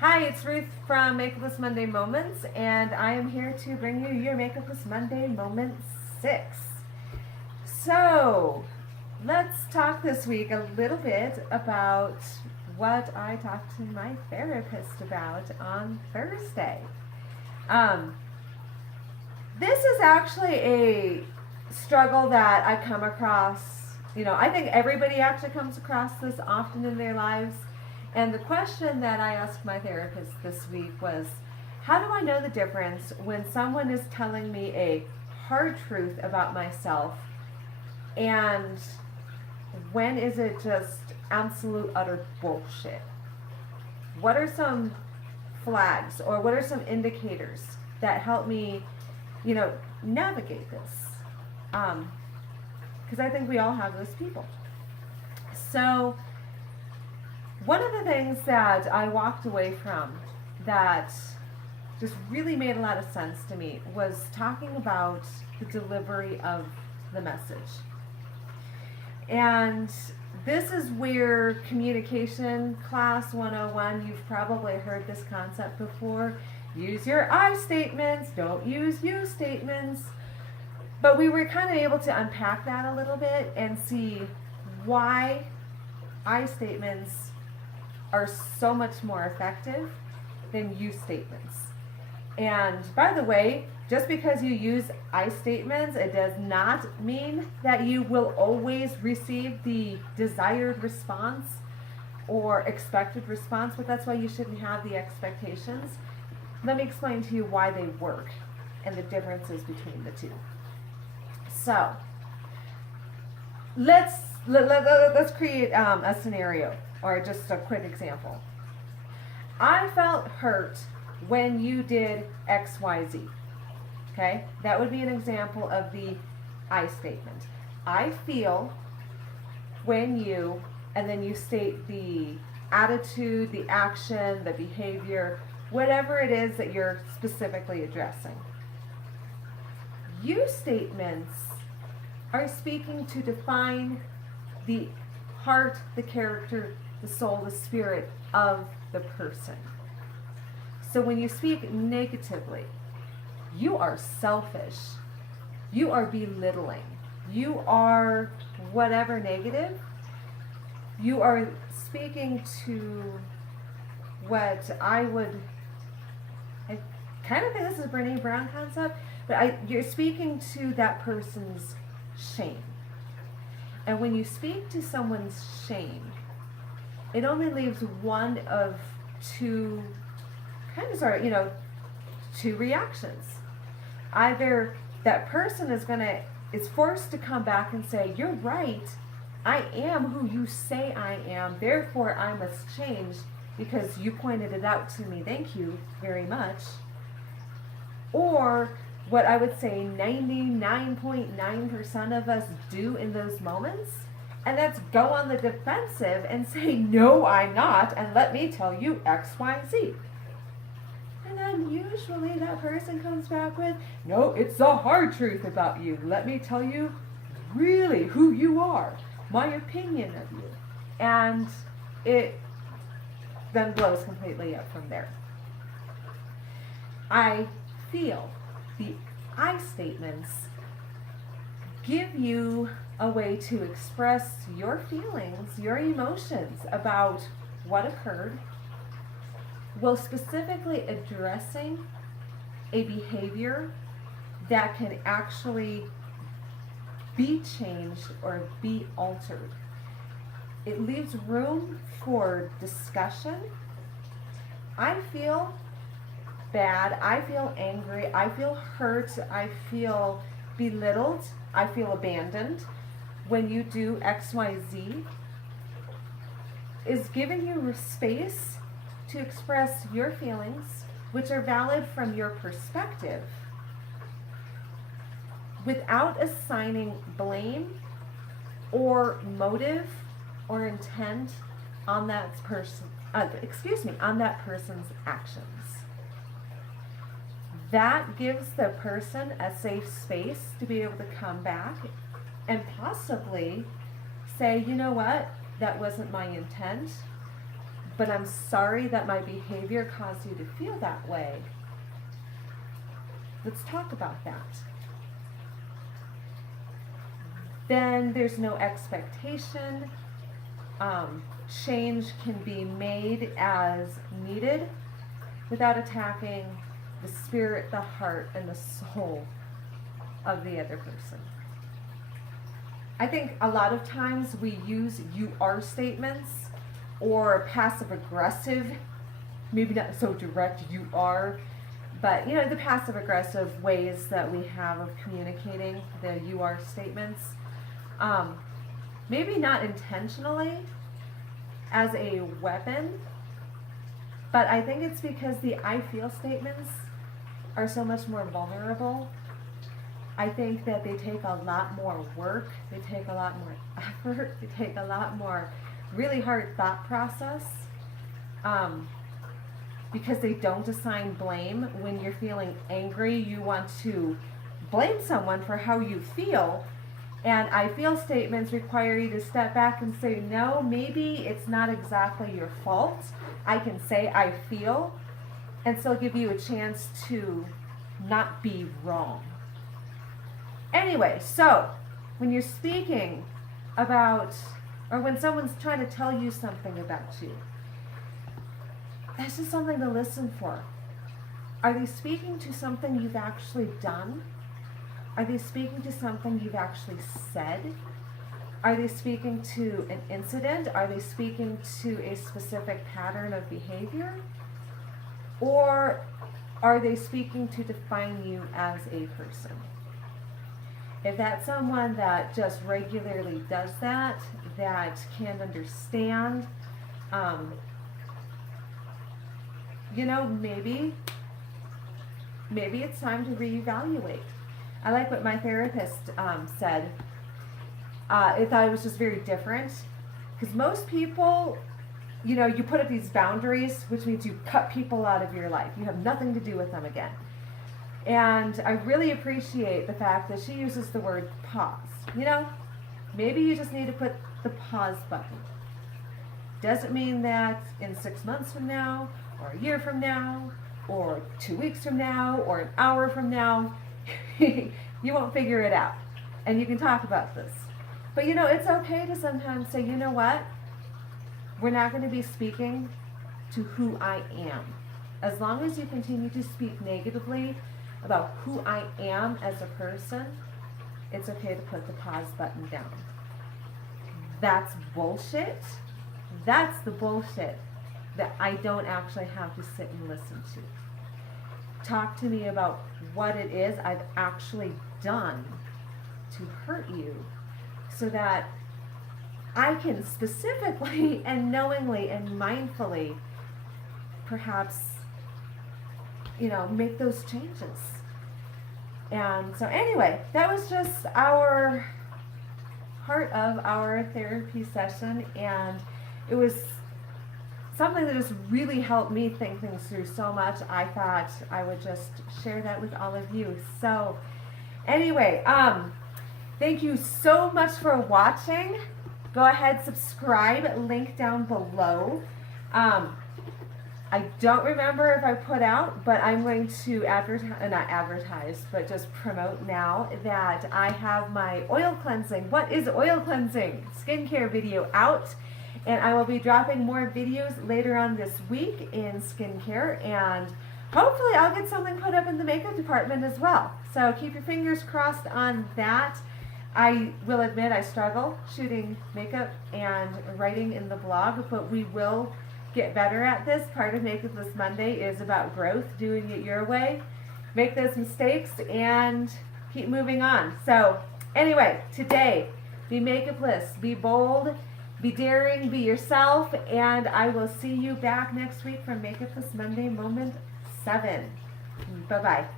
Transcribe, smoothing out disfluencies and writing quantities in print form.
Hi, it's Ruth from Makeupless Monday Moments, and I am here to bring you your Makeupless Monday Moment 6. So, let's talk this week a little bit about what I talked to my therapist about on Thursday. Um, this is actually a struggle that I come across. I think everybody actually comes across this often in their lives. And the question that I asked my therapist this week was, how do I know the difference when someone is telling me a hard truth about myself, and when is it just absolute utter bullshit? What are some flags, or what are some indicators that help me, navigate this? Because I think we all have those people. So one of the things that I walked away from that just really made a lot of sense to me was talking about the delivery of the message. And this is where communication class 101, you've probably heard this concept before. Use your I statements, don't use you statements. But we were kind of able to unpack that a little bit and see why I statements are so much more effective than you statements. And by the way, just because you use I statements, it does not mean that you will always receive the desired response or expected response, but that's why you shouldn't have the expectations. Let me explain to you why they work and the differences between the two. So, let's create a scenario, or just a quick example. I felt hurt when you did XYZ. Okay? That would be an example of the I statement. I feel when you, and then you state the attitude, the action, the behavior, whatever it is that you're specifically addressing. You statements are speaking to define the heart, the character, the soul, the spirit of the person. So when you speak negatively, you are selfish, you are belittling, you are whatever negative, you are speaking to what I kind of think this is a Brene Brown concept, but you're speaking to that person's shame. And when you speak to someone's shame, it only leaves one of two two reactions. Either that person is forced to come back and say, you're right, I am who you say I am, therefore I must change because you pointed it out to me, thank you very much. Or what I would say 99.9% of us do in those moments, and that's go on the defensive and say, no, I'm not, and let me tell you X, Y, Z. And then usually that person comes back with, no, it's the hard truth about you. Let me tell you really who you are, my opinion of you. And it then blows completely up from there. I feel the I statements give you a way to express your feelings, your emotions about what occurred, while specifically addressing a behavior that can actually be changed or be altered. It leaves room for discussion. I feel bad, I feel angry, I feel hurt, I feel belittled, I feel abandoned when you do XYZ, is giving you space to express your feelings, which are valid from your perspective, without assigning blame or motive or intent on that on that person's actions. That gives the person a safe space to be able to come back and possibly say, you know what, that wasn't my intent, but I'm sorry that my behavior caused you to feel that way. Let's talk about that. Then there's no expectation. Change can be made as needed without attacking the spirit, the heart, and the soul of the other person. I think a lot of times we use you are statements or passive aggressive, maybe not so direct you are, but the passive aggressive ways that we have of communicating the you are statements. Maybe not intentionally as a weapon, but I think it's because the I feel statements are so much more vulnerable. I think that they take a lot more work, they take a lot more effort, they take a lot more really hard thought process, because they don't assign blame. When you're feeling angry, you want to blame someone for how you feel. And I feel statements require you to step back and say, no, maybe it's not exactly your fault. I can say I feel and still give you a chance to not be wrong. Anyway, so when you're speaking about, or when someone's trying to tell you something about you, that's just something to listen for. Are they speaking to something you've actually done? Are they speaking to something you've actually said? Are they speaking to an incident? Are they speaking to a specific pattern of behavior? Or are they speaking to define you as a person? If that's someone that just regularly does that can understand, maybe it's time to reevaluate. I like what my therapist said. I thought it was just very different, because most people, you put up these boundaries, which means you cut people out of your life. You have nothing to do with them again. And I really appreciate the fact that she uses the word pause. Maybe you just need to put the pause button. Doesn't mean that in 6 months from now, or a year from now, or 2 weeks from now, or an hour from now, you won't figure it out. And you can talk about this. But it's okay to sometimes say, you know what? We're not going to be speaking to who I am. As long as you continue to speak negatively about who I am as a person, it's okay to put the pause button down. That's bullshit. That's the bullshit that I don't actually have to sit and listen to. Talk to me about what it is I've actually done to hurt you, so that I can specifically and knowingly and mindfully perhaps make those changes. And so anyway, that was just our part of our therapy session, and it was something that just really helped me think things through so much. I thought I would just share that with all of you. So anyway, thank you so much for watching. Go ahead, subscribe, link down below. I don't remember if I put out, but I'm going to not advertise, but just promote now that I have my oil cleansing, what is oil cleansing, skincare video out. And I will be dropping more videos later on this week in skincare, and hopefully I'll get something put up in the makeup department as well. So keep your fingers crossed on that. I will admit I struggle shooting makeup and writing in the blog, but we will get better at this. Part of Makeupless Monday is about growth, doing it your way. Make those mistakes and keep moving on. So anyway, today, be makeupless, be bold, be daring, be yourself, and I will see you back next week for Makeupless Monday Moment 7. Bye-bye.